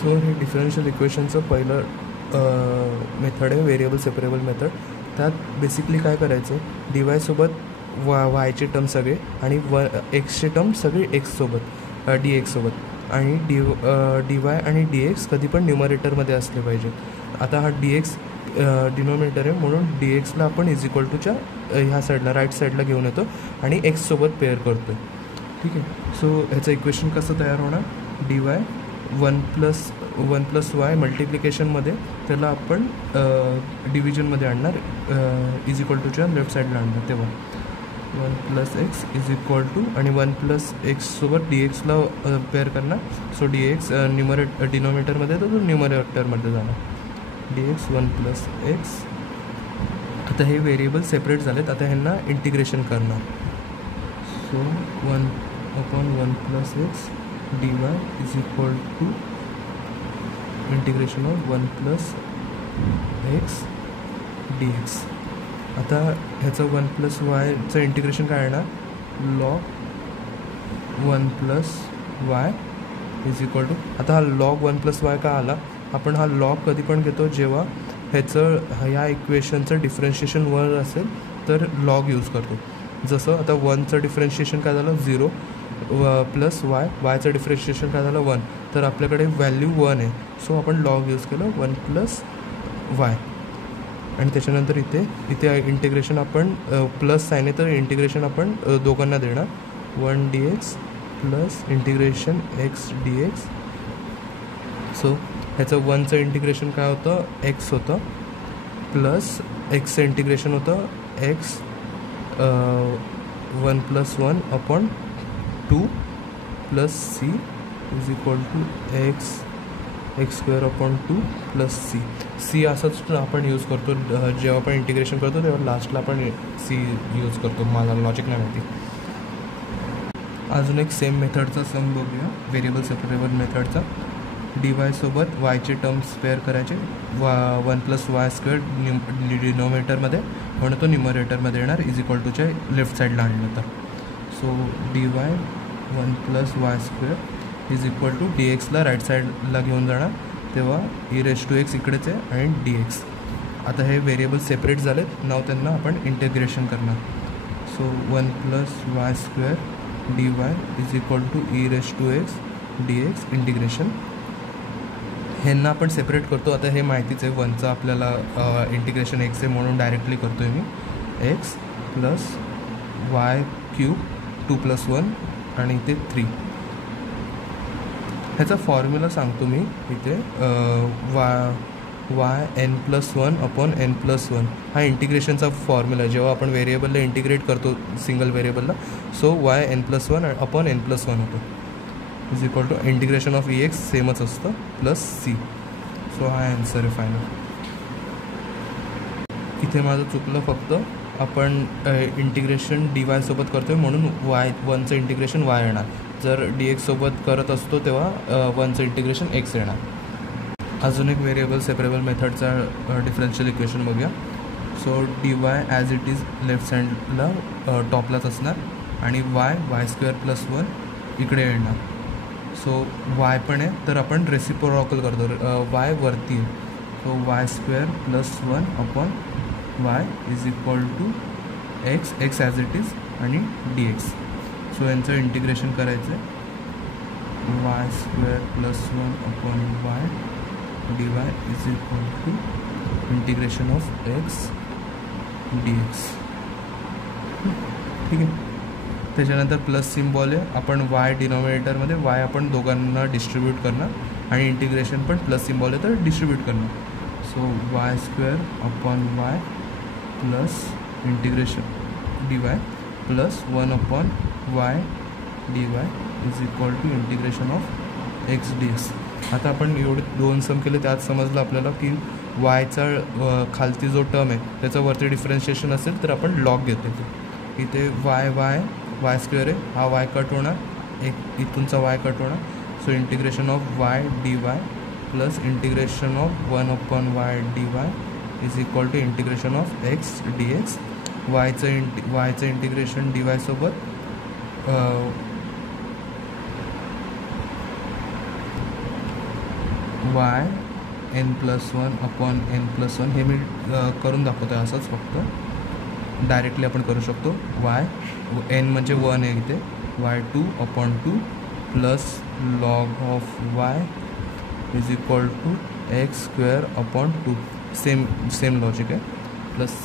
So हे differential इक्वेशनचं पहिलं method आहे व्हेरिएबल सेपरेबल मेथड. त्यात बेसिकली काय करायचं, डी वायसोबत वायचे टर्म सगळे आणि एक्सचे टर्म सगळे एक्ससोबत डी एक्ससोबत आणि डी वाय आणि डी एक्स कधी पण न्युमरेटरमध्ये असले पाहिजेत. आता हा डी एक्स डिनोमिनेटर आहे म्हणून डी एक्सला आपण इज इक्वल टूच्या ह्या साईडला राईट साईडला घेऊन येतो आणि एक्ससोबत पेअर करतो. ठीक आहे. सो ह्याचं इक्वेशन कसं तयार होणार, D Y one plus Y मल्टिप्लिकेशनमध्ये त्याला आपण डिव्हिजनमध्ये आणणार, इज इक्वल टूच्या लेफ्ट साईडला आणणार. तेव्हा 1 + x इज इक्वल टू आणि 1 + x सोबत डी एक्सला पेअर करणार. सो डी एक्स डिनोमिनेटरमध्ये तर तो न्युमरेटरमध्ये जाणार. D x 1 + x. आता हे व्हेरिएबल सेपरेट झालेत, आता ह्यांना इंटिग्रेशन करणार. So 1/1 + x dy is equal to integration of 1 + x dx. आता ह्याचं 1 + yचं इंटिग्रेशन काय येणार, log 1 + y is equal to. आता हा log 1 + y का आला, आपण हा लॉग कधी पण घेतो जेव्हा ह्याचं ह्या इक्वेशनचं डिफरन्शिएशन वर असेल तर लॉग यूज करतो. जसं आता 1चं डिफरन्शिएशन काय झालं 0 + वायचं डिफरन्शिएशन काय झालं 1, तर आपल्याकडे व्हॅल्यू 1 आहे. सो आपण लॉग यूज केलं 1 + y. आणि त्याच्यानंतर इथे इंटिग्रेशन आपण प्लस साईन आहे तर इंटिग्रेशन आपण दोघांना देणार. 1 dx plus integration x dx. So ह्याचं 1चं इंटिग्रेशन काय होतं x होतं प्लस एक्सचं इंटिग्रेशन होतं x 1 + 1/2 plus c is equal to x² 2 + c असंच आपण यूज करतो जेव्हा आपण इंटिग्रेशन करतो तेव्हा लास्टला आपण c यूज करतो. मला लॉजिक नाही माहिती. अजून एक सेम मेथडचा सम बघूया, व्हेरिएबल सेपरेबल मेथडचा. डी वायसोबत वायचे टर्म्स पेअर करायचे. 1 + y² डिनोमिनेटरमध्ये म्हणून तो न्युमरेटरमध्ये येणार, इज इक्वल टूच्या लेफ्ट साईडला आणलं तर. So D Y 1 + y² is equal to D एक्सला राईट साईडला घेऊन जाणार, तेव्हा e⁻x इकडेच आहे आणि डी एक्स. आता हे व्हेरिएबल सेपरेट झालेत, नाव त्यांना आपण इंटिग्रेशन करणार. So 1 + y² dy is equal to e⁻x dx integration. ह्यांना आपण सेपरेट करतो. आता हे माहितीच आहे 1चं आपल्याला इंटिग्रेशन x आहे म्हणून डायरेक्टली करतो आहे मी. x + y³ 2 + 1 आणि इथे 3. ह्याचा फॉर्म्युला सांगतो मी इथे. yn + 1/n+1 हा इंटिग्रेशनचा फॉर्म्युला आहे जेव्हा आपण व्हेरिएबलला इंटिग्रेट करतो सिंगल व्हेरिएबलला. सो yn + 1/n+1 होतो, is equal to integration of ex सेमच असतं प्लस c. सो हा आन्सर आहे फायनल. इथे माझं चुकलं, फक्त आपण इंटिग्रेशन डी वायसोबत करतो आहे म्हणून 1चं इंटिग्रेशन y येणार. जर डी एक्ससोबत करत असतो तेव्हा 1चं इंटिग्रेशन x येणार. अजून एक व्हेरिएबल सेपरेबल मेथडचा डिफरन्शियल इक्वेशन बघूया. So D Y as it is left साईडला टॉपलाच असणार आणि y² + 1 इकडे येणार. सो y पण आहे तर आपण रेसिप्रोकल करतो, y वरती आहे. So y² + 1/y is equal to x as it is आणि dx. सो यांचं इंटिग्रेशन करायचं आहे. y² + 1/y dy is equal to integration of x dx. ठीक आहे. त्याच्यानंतर प्लस सिम्बॉल आहे, आपण y डिनॉमिनेटरमध्ये y आपण दोघांना डिस्ट्रीब्यूट करणार आणि इंटिग्रेशन पण प्लस सिम्बॉल आहे तर डिस्ट्रीब्यूट करणार. So y² plus integration dy plus 1/y dy is equal to integration of x dx. आता आपण एवढे 2 सम केले, त्यात समजलं आपल्याला की वायचा खालती जो टर्म आहे त्याचं वरती डिफरन्शिएशन असेल तर आपण लॉग घेतो. इथे y² आहे, हा y कट होणार, एक इथूनचा y कट होणार. So integration of y dy plus integration of 1/y dy is equal to integration of x dx. वायचं इंटिग्रेशन dy सोबत वाय n+1/n+1 हे मी करून दाखवतो आहे असंच फक्त डायरेक्टली आपण करू शकतो. वाय n म्हणजे 1 आहे इथे, y2/2 plus log of y is equal to x² 2 same logic आहे प्लस c.